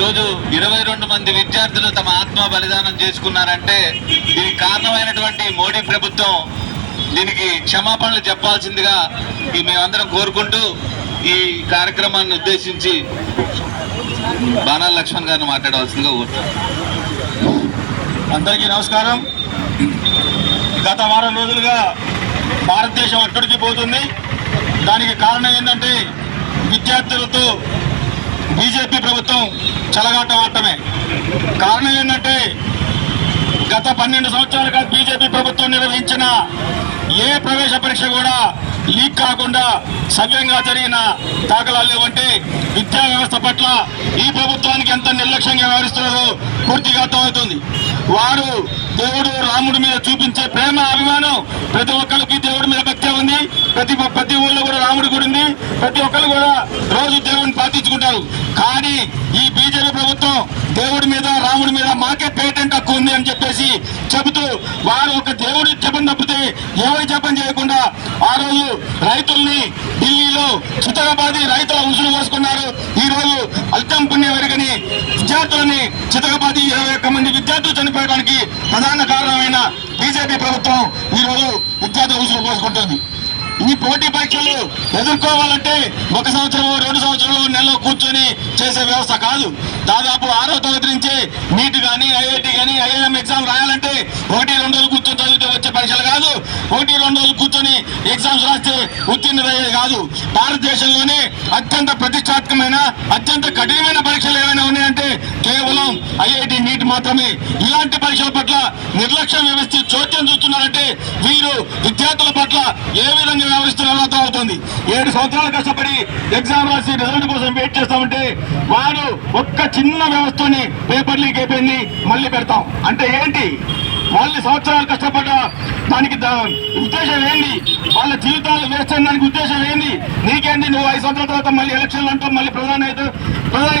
రోజు 22 మంది విద్యార్థులు తమ ఆత్మ బలిదానం చేసుకున్నారంటే దీనికి కారణమైనటువంటి మోడీ ప్రభుత్వం దీనికి క్షమాపణలు చెప్పాల్సిందిగా మేమందరం కోరుకుంటూ ఈ కార్యక్రమాన్ని ఉద్దేశించి బాణాల లక్ష్మణ్ గారిని మాట్లాడవలసిందిగా కోరుతున్నాం. అందరికీ నమస్కారం. గత వారం రోజులుగా భారతదేశం అక్కడికి పోతుంది. దానికి కారణం ఏంటంటే విద్యార్థులతో బీజేపీ ప్రభుత్వం చెలగాటం ఆడటమే కారణం. ఏంటంటే గత 12 సంవత్సరాలుగా బీజేపీ ప్రభుత్వం నిర్వహించిన ఏ ప్రవేశ పరీక్ష కూడా లీక్ కాకుండా సవ్యంగా జరిగిన దాఖలాలు లేవంటే విద్యా వ్యవస్థ పట్ల ఈ ప్రభుత్వానికి ఎంత నిర్లక్ష్యంగా వ్యవహరిస్తున్నారో పూర్తిగా అర్థమవుతుంది. వారు దేవుడు రాముడి మీద చూపించే ప్రేమ అభిమానం, ప్రతి ఒక్కరికి దేవుడి మీద భక్తి ఉంది. ప్రతి ఊళ్ళో కూడా రాముడి గుడి ఉంది. ప్రతి ఒక్కరు కూడా రోజు దేవుడిని ప్రార్థించుకుంటారు. కానీ ఈ బీజేపీ ప్రభుత్వం దేవుడి మీద రాముడి మీద మాకే పేటెంట్ హక్కు ఉంది అని చెప్పేసి చెబుతూ వారు ఒక దేవుడి జపం తప్పితే ఎవరి జపం చేయకుండా ఆ రోజు రైతుల్ని ఢిల్లీలో చితకబాది రైతుల ఉసురు పోసుకున్నారు. ఈ రోజు అల్టం పుణ్య వెరగని విద్యార్థులని చితకబాది 21 మంది విద్యార్థులు చనిపోయడానికి ప్రధాన కారణమైన బీజేపీ ప్రభుత్వం ఈ రోజు విద్యార్థుల ఉసురు పోసుకుంటుంది. ఈ పోటీ పరీక్షలు ఎదుర్కోవాలంటే 1 సంవత్సరం 2 సంవత్సరాలు నెలలో కూర్చొని చేసే వ్యవస్థ కాదు. దాదాపు 6వ తరగతి నుంచే నీట్ కానీ ఐఐటి కానీ ఐఐఎం ఎగ్జామ్ రాయాలంటే 1-2 రోజులు కూర్చొని చదివితే వచ్చే పరీక్షలు కాదు. 1-2 రోజులు కూర్చొని ఎగ్జామ్స్ రాస్తే ఉత్తీర్ణులయ్యేది కాదు. భారతదేశంలోనే అత్యంత ప్రతిష్టాత్మకమైన అత్యంత కఠినమైన పరీక్షలు ఏమైనా ఉన్నాయంటే కేవలం ఐఐటి నీట్ మాత్రమే. ఇలాంటి పరీక్షల పట్ల నిర్లక్ష్యం వ్యవస్థ చోద్యం చూస్తున్నారంటే వీరు విద్యార్థుల పట్ల ఏ విధంగా వ్యవహరిస్తున్నారో అర్థమవుతుంది. 7 సంవత్సరాలు కష్టపడి ఎగ్జామ్ రాసి రిజల్ట్ కోసం వెయిట్ చేస్తామంటే వారు ఒక్క చిన్న వ్యవస్థని పేపర్ లీక్ అయిపోయింది మళ్ళీ పెడతాం అంటే ఏంటి? వాళ్ళ సంవత్సరాలు కష్టపడ్డ దానికి ఉద్దేశం ఏంది? వాళ్ళ జీవితాలు వేస్ట్ అయిన దానికి ఉద్దేశం ఏంది? నీకేంది? నువ్వు 5 సంవత్సరాల తర్వాత మళ్ళీ ఎలక్షన్లు అంటావు, మళ్ళీ ప్రధాని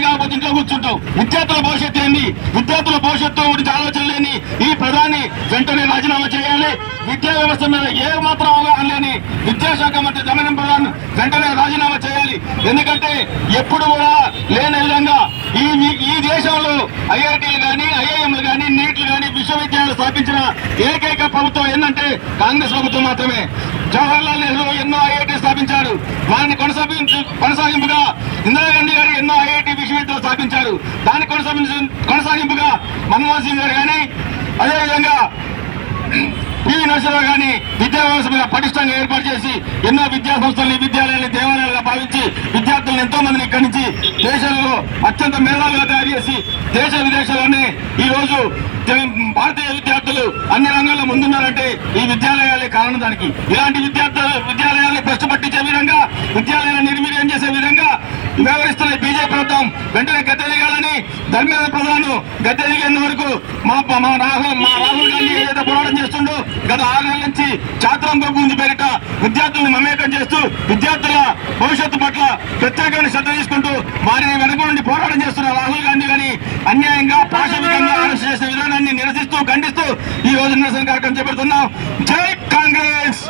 కాకపోతే ఇంట్లో కూర్చుంటావు. విద్యార్థుల భవిష్యత్తు ఏంది? విద్యార్థుల భవిష్యత్తు గురించి ఆలోచన లేని ఈ ప్రధాని వెంటనే రాజీనామా చేయాలి. విద్యా వ్యవస్థ మీద ఏ మాత్రం అవగాహన లేని విద్యాశాఖ మంత్రి ధర్మేంద్ర ప్రధాన్ వెంటనే రాజీనామా చేయాలి. ఎందుకంటే ఎప్పుడు కూడా లేని విధంగా ఈ దేశంలో ఐఐటీలు కానీ ఐఐఎంలు కానీ నీట్లు కానీ విశ్వవిద్యాలయాలు స్థాపించిన ఏకైక ప్రభుత్వం ఏంటంటే కాంగ్రెస్ ప్రభుత్వం మాత్రమే. జవహర్లాల్ నెహ్రూ ఎన్నో ఐఐటీ స్థాపించారు. వారిని కొనసాగింపుగా ఇందిరాగాంధీ గారు ఎన్నో ఐఐటి విశ్వవిద్యాలయాలు స్థాపించారు. దాని కొనసాగింపుగా మన్మోహన్ సింగ్ గారు కానీ అదేవిధంగా పివి నరసింహరావు గాని విద్యా వ్యవస్థ మీద పటిష్టంగా ఏర్పాటు చేసి ఎన్నో విద్యా సంస్థల్ని విద్యాలయాన్ని దేవాలయాలుగా భావించి విద్యార్థులను ఎంతో మందిని ఇక్కడి నుంచి దేశంలో అత్యంత మేధావులుగా తయారు చేసి దేశ విదేశాల్లోనే ఈ రోజు భారతీయ విద్యార్థులు అన్ని రంగాల్లో ముందున్నారంటే ఈ విద్యాలయాలే కారణం. దానికి ఇలాంటి విద్యాలయాల్ని ప్రశ్న పట్టించే విధంగా విద్యాలయాలను నిర్వీర్యం చేసే విధంగా వ్యవహరిస్తున్న బీజేపీ ప్రభుత్వం వెంటనే గద్దె దిగాలని ధర్మేంద్ర ప్రధాన్ గద్దె దిగేంత వరకు మా రాహుల్ గాంధీ ఏదైతే పోరాటం చేస్తుండో గత 6 నెలల నుంచి ఛాత్రం గురించి పేరిట విద్యార్థులను మమేకం చేస్తూ విద్యార్థుల భవిష్యత్తు పట్ల ప్రత్యేకమైన శ్రద్ధ తీసుకుంటూ వారిని వెనక నుండి పోరాటం చేస్తున్న రాహుల్ గాంధీ గాని అన్యాయంగా పాశవికంగా అరెస్ట్ చేసిన విధానాన్ని నిరసిస్తూ ఖండిస్తూ ఈ రోజు నిరసన కార్యక్రమం చేపడుతున్నాం. జై కాంగ్రెస్.